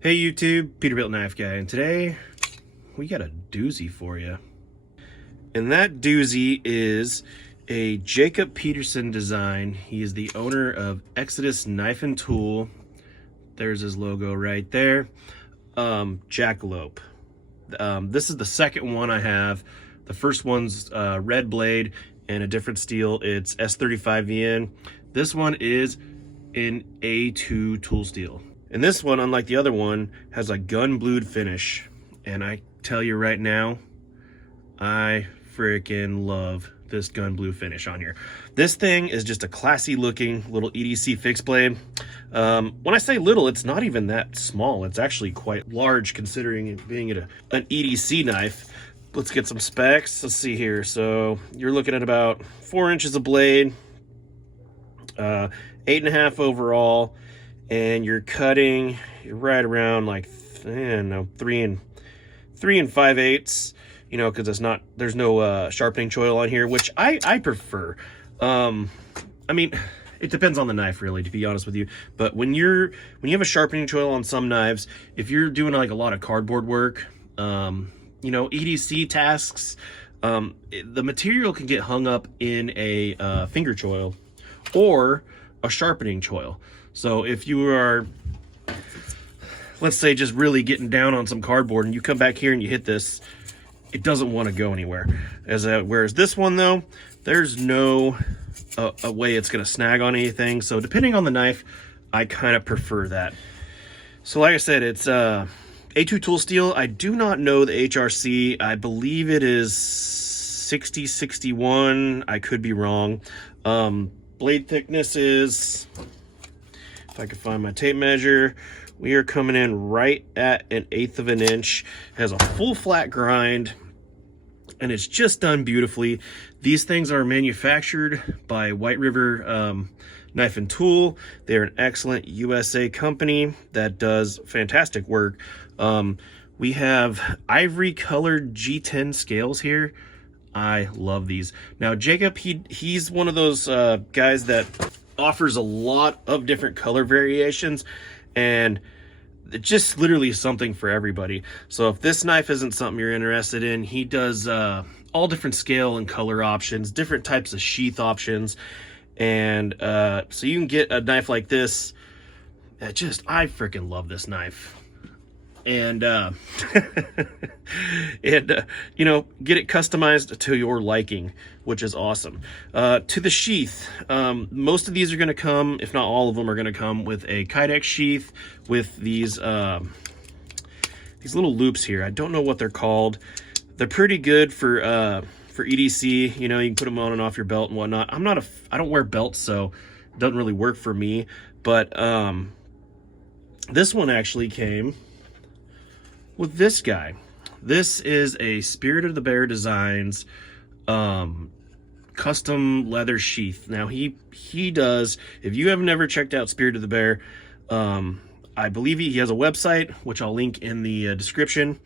Hey YouTube, Peterbilt Knife Guy, and today we got a doozy for you. And that doozy is a Jacob Peterson design. He is the owner of Exodus Knife and Tool. There's his logo right there. Jackalope. This is the second one I have. The first one's red blade and a different steel. It's S35VN. This one is in A2 tool steel. And this one, unlike the other one, has a gun blued finish. And I tell you right now, I freaking love this gun blue finish on here. This thing is just a classy looking little EDC fixed blade. When I say little, it's not even that small. It's actually quite large considering it being an EDC knife. Let's get some specs. Let's see here. So you're looking at about 4 inches of blade, 8.5 overall. And you're cutting right around like, three and 5/8, you know, because there's no sharpening choil on here, which I prefer. I mean, it depends on the knife, really, to be honest with you. But when you have a sharpening choil on some knives, if you're doing like a lot of cardboard work, you know, EDC tasks, the material can get hung up in a finger choil or a sharpening choil. So if you are, let's say, just really getting down on some cardboard and you come back here and you hit this, it doesn't want to go anywhere. Whereas this one, though, there's no a way it's going to snag on anything. So depending on the knife, I kind of prefer that. So like I said, it's A2 tool steel. I do not know the HRC. I believe it is 6061. I could be wrong. Blade thickness is... I can find my tape measure. We are coming in right at 1/8 of an inch. It has a full flat grind and it's just done beautifully. These things are manufactured by White River Knife and Tool. They're an excellent USA company that does fantastic work. We have ivory colored G10 scales here. I love these. Now Jacob, he's one of those guys that offers a lot of different color variations, and it's just literally something for everybody. So if this knife isn't something you're interested in, he does all different scale and color options, different types of sheath options, and so you can get a knife like this. I freaking love this knife. And you know, get it customized to your liking, which is awesome. To the sheath, most of these are going to come, if not all of them, are going to come with a Kydex sheath with these little loops here. I don't know what they're called. They're pretty good for EDC. You know, you can put them on and off your belt and whatnot. I don't wear belts, so it doesn't really work for me. But this one actually came with this guy. This is a Spirit of the Bear Designs custom leather sheath. Now he does, if you have never checked out Spirit of the Bear, I believe he has a website, which I'll link in the description,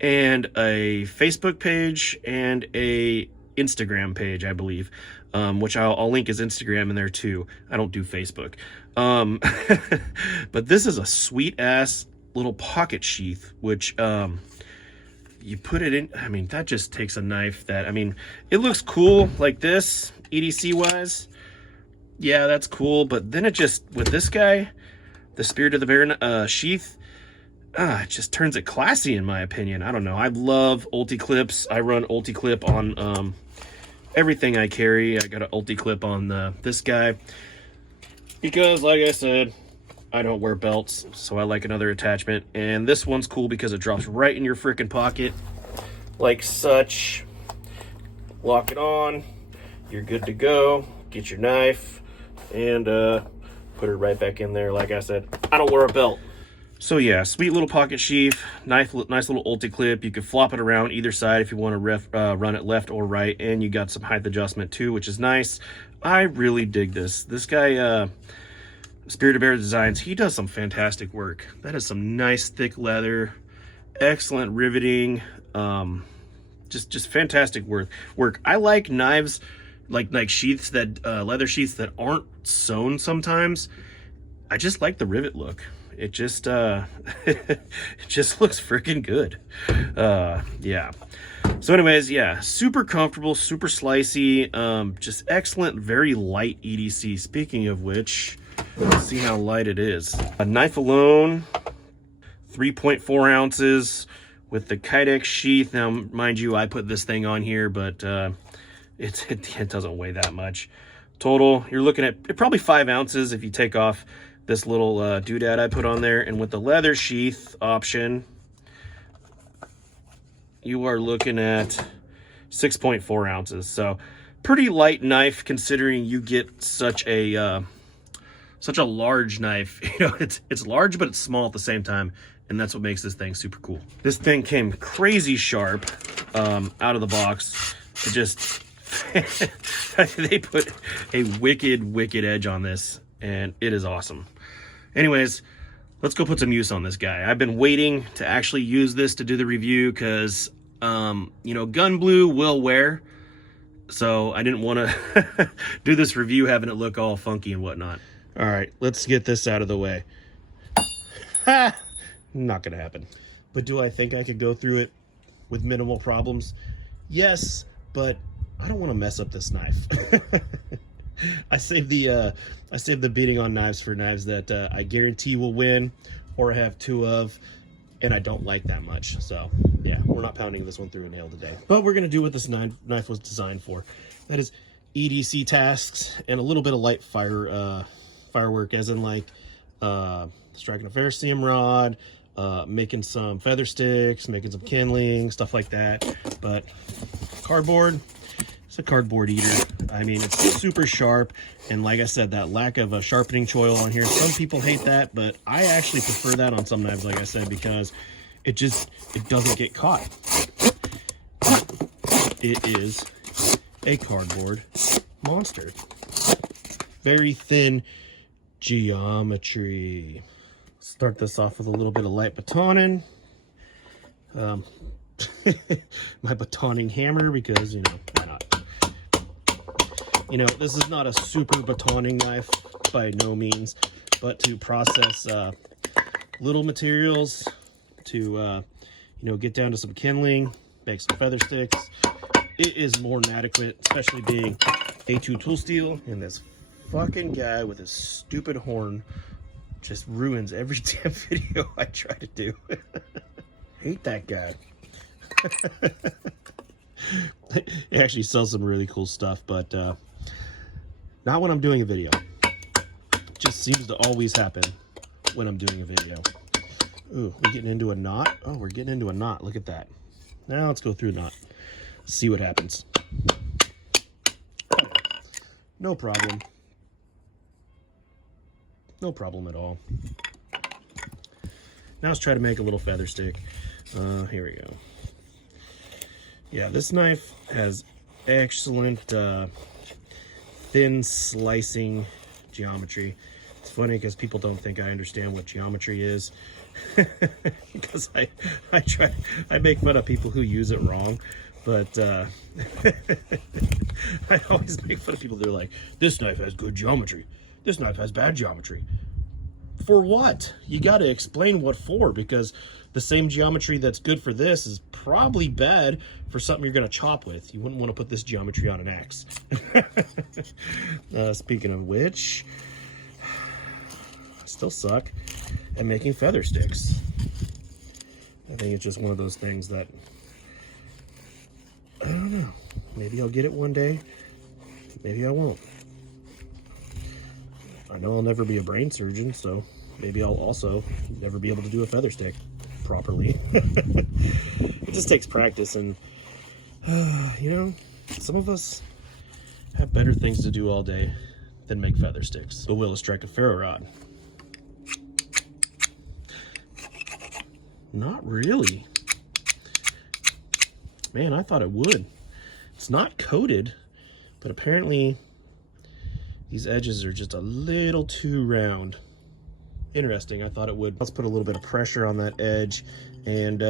and a Facebook page and a Instagram page, I believe, which I'll link his Instagram in there too. I don't do Facebook. But this is a sweet ass little pocket sheath, which you put it in. I mean, that just takes a knife that, I mean, it looks cool like this EDC wise, yeah, that's cool, but then it just, with this guy, the Spirit of the Bear sheath, it just turns it classy in my opinion. I don't know, I love ulti clips. I run ulti clip on everything I carry. I got an ulti clip on this guy because, like I said, I don't wear belts, so I like another attachment. And this one's cool because it drops right in your freaking pocket, like such. Lock it on, you're good to go. Get your knife, and put it right back in there. Like I said, I don't wear a belt. So yeah, sweet little pocket sheath, nice little ulti clip. You can flop it around either side if you want to run it left or right, and you got some height adjustment too, which is nice. I really dig this. This guy, Spirit of Bear Designs, he does some fantastic work. That is some nice thick leather, excellent riveting, just fantastic work. I like knives, like sheaths that leather sheaths that aren't sewn sometimes. I just like the rivet look. it just it just looks freaking good. Yeah. So anyways, yeah, super comfortable, super slicey, just excellent, very light EDC. Speaking of which, let's see how light it is. A knife alone, 3.4 ounces with the Kydex sheath. Now, mind you, I put this thing on here, but it doesn't weigh that much. Total, you're looking at probably 5 ounces if you take off this little doodad I put on there. And with the leather sheath option, you are looking at 6.4 ounces. So pretty light knife considering you get such a large knife. You know, it's large, but it's small at the same time. And that's what makes this thing super cool. This thing came crazy sharp out of the box. It just, they put a wicked edge on this, and it is awesome. Anyways, let's go put some use on this guy. I've been waiting to actually use this to do the review because, you know, gun blue will wear. So I didn't want to do this review having it look all funky and whatnot. All right, let's get this out of the way. Ha! Not gonna happen. But do I think I could go through it with minimal problems? Yes, but I don't want to mess up this knife. I saved the beating on knives for knives that I guarantee will win or have two of, and I don't like that much. So yeah, we're not pounding this one through a nail today. But we're gonna do what this knife was designed for. That is EDC tasks and a little bit of light firework, as in like striking a ferrocerium rod, making some feather sticks, making some kindling, stuff like that. But cardboard, it's a cardboard eater. I mean, it's super sharp, and like I said, that lack of a sharpening choil on here, some people hate that, but I actually prefer that on some knives, like I said, because it doesn't get caught. It is a cardboard monster. Very thin geometry. Start this off with a little bit of light batoning. My batoning hammer, because, you know, why not? You know, this is not a super batoning knife by no means, but to process little materials, to, you know, get down to some kindling, make some feather sticks, it is more than adequate, especially being A2 tool steel. And this fucking guy with his stupid horn just ruins every damn video I try to do. Hate that guy. He actually sells some really cool stuff, but not when I'm doing a video. It just seems to always happen when I'm doing a video. Ooh, we're getting into a knot. Oh, we're getting into a knot. Look at that. Now let's go through a knot. See what happens. No problem. No problem at all. Now let's try to make a little feather stick. Here we go. Yeah, this knife has excellent thin slicing geometry. It's funny because people don't think I understand what geometry is. Because I make fun of people who use it wrong. But I always make fun of people. They're like, this knife has good geometry. This knife has bad geometry. For what? You got to explain what for, because the same geometry that's good for this is probably bad for something you're going to chop with. You wouldn't want to put this geometry on an axe. Speaking of which, I still suck at making feather sticks. I think it's just one of those things that, I don't know. Maybe I'll get it one day. Maybe I won't. I know I'll never be a brain surgeon, so maybe I'll also never be able to do a feather stick properly. It just takes practice, and you know, some of us have better things to do all day than make feather sticks. But will it strike a ferro rod? Not really. Man, I thought it would. It's not coated, but apparently these edges are just a little too round. Interesting, I thought it would. Let's put a little bit of pressure on that edge and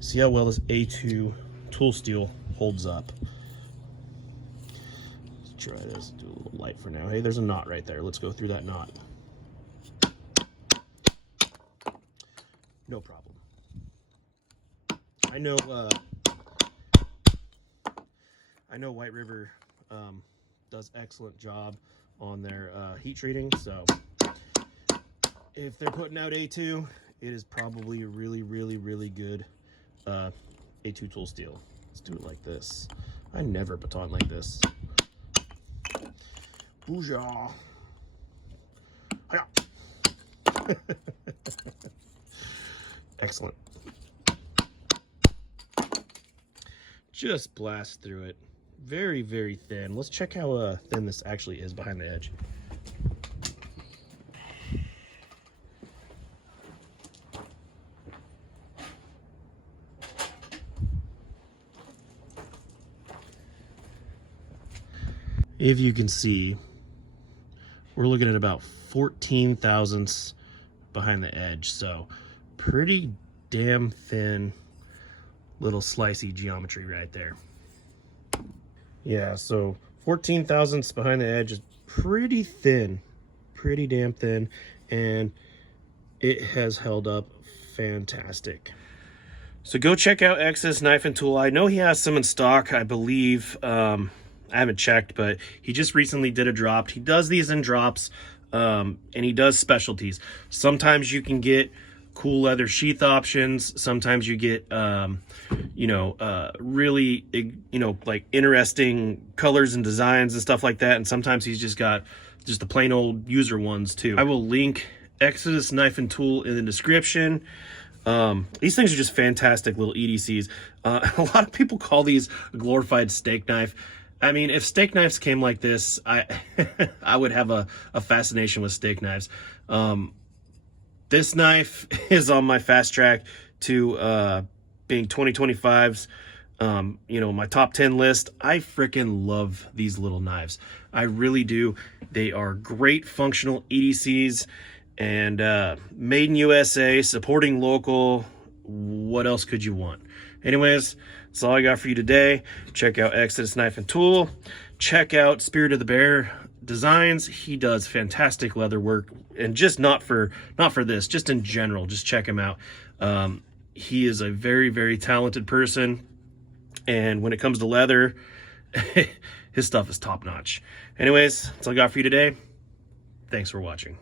see how well this A2 tool steel holds up. Let's try this, do a little light for now. Hey, there's a knot right there. Let's go through that knot. no problem. I know White River does excellent job on their heat treating, so if they're putting out A2, it is probably a really, really, really good A2 tool steel. Let's do it like this. I never baton like this. Booyah. Excellent. Just blast through it. Very, very thin. Let's check how thin this actually is behind the edge. If you can see, we're looking at about 14 thousandths behind the edge, so pretty damn thin little slicey geometry right there. Yeah, so 14 thousandths behind the edge is pretty thin, pretty damn thin, and it has held up fantastic. So go check out Exodus Knife and Tool. I know he has some in stock, I believe. I haven't checked, but he just recently did a drop. He does these in drops, and he does specialties. Sometimes you can get cool leather sheath options. Sometimes you get, really, like interesting colors and designs and stuff like that. And sometimes he's just got just the plain old user ones too. I will link Exodus Knife and Tool in the description. These things are just fantastic little EDCs. A lot of people call these a glorified steak knife. I mean, if steak knives came like this, I would have a fascination with steak knives. This knife is on my fast track to being 2025's, my top 10 list. I freaking love these little knives. I really do. They are great functional EDCs and made in USA, supporting local. What else could you want? Anyways, that's all I got for you today. Check out Exodus Knife and Tool. Check out Spirit of the Bear Designs. He does fantastic leather work, and just not for this, just in general. Just check him out. He is a very, very talented person, and when it comes to leather, his stuff is top notch. Anyways, that's all I got for you today. Thanks for watching.